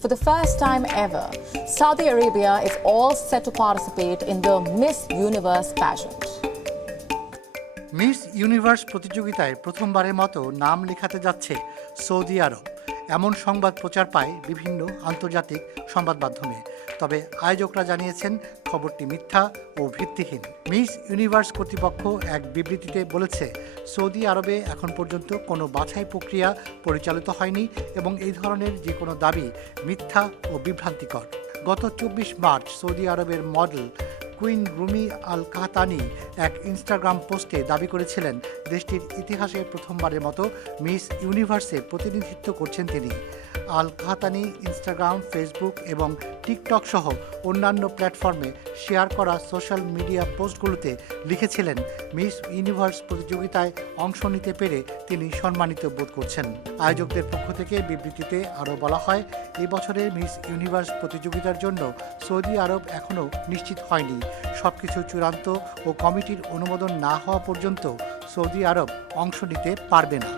For the first time ever, Saudi Arabia is all set to participate in the Miss Universe pageant. Miss universe প্রতিযোগিতায় প্রথমবারের মতো নাম লেখাতে যাচ্ছে Saudi আরব। এমন সংবাদ প্রচার পায় বিভিন্ন আন্তর্জাতিক সংবাদ মাধ্যমে। তবে আয়োজকরা জানিয়েছেন খবরটি মিথ্যা ও ভিত্তিহীন। মিস ইউনিভার্স কর্তৃপক্ষ এক বিবৃতিতে বলেছে, সৌদি আরবে এখন পর্যন্ত কোনো বাছাই প্রক্রিয়া পরিচালিত হয়নি এবং এই ধরনের যে কোনো দাবি মিথ্যা ও বিভ্রান্তিকর। গত 24 মার্চ সৌদি আরবের মডেল কুইন রুমি আল কাহতানি এক ইনস্টাগ্রাম পোস্টে দাবি করেছিলেন দেশটির ইতিহাসে প্রথমবারের মতো মিস ইউনিভার্সে প্রতিনিধিত্ব করছেন তিনি। আল কাহতানি ইনস্টাগ্রাম, ফেসবুক এবং টিকটক সহ অন্যান্য প্ল্যাটফর্মে শেয়ার করা সোশ্যাল মিডিয়া পোস্টগুলোতে লিখেছিলেন, মিস ইউনিভার্স প্রতিযোগিতায় অংশ নিতে পেরে তিনি সম্মানিত বোধ করছেন। আয়োজকদের পক্ষ থেকে বিবৃতিতে আরও বলা হয়, এই বছরের মিস ইউনিভার্স প্রতিযোগিতার জন্য সৌদি আরব এখনও নিশ্চিত হয়নি। সবকিছু চূড়ান্ত ও কমিটির অনুমোদন না হওয়া পর্যন্ত সৌদি আরব অংশ নিতে পারবে না।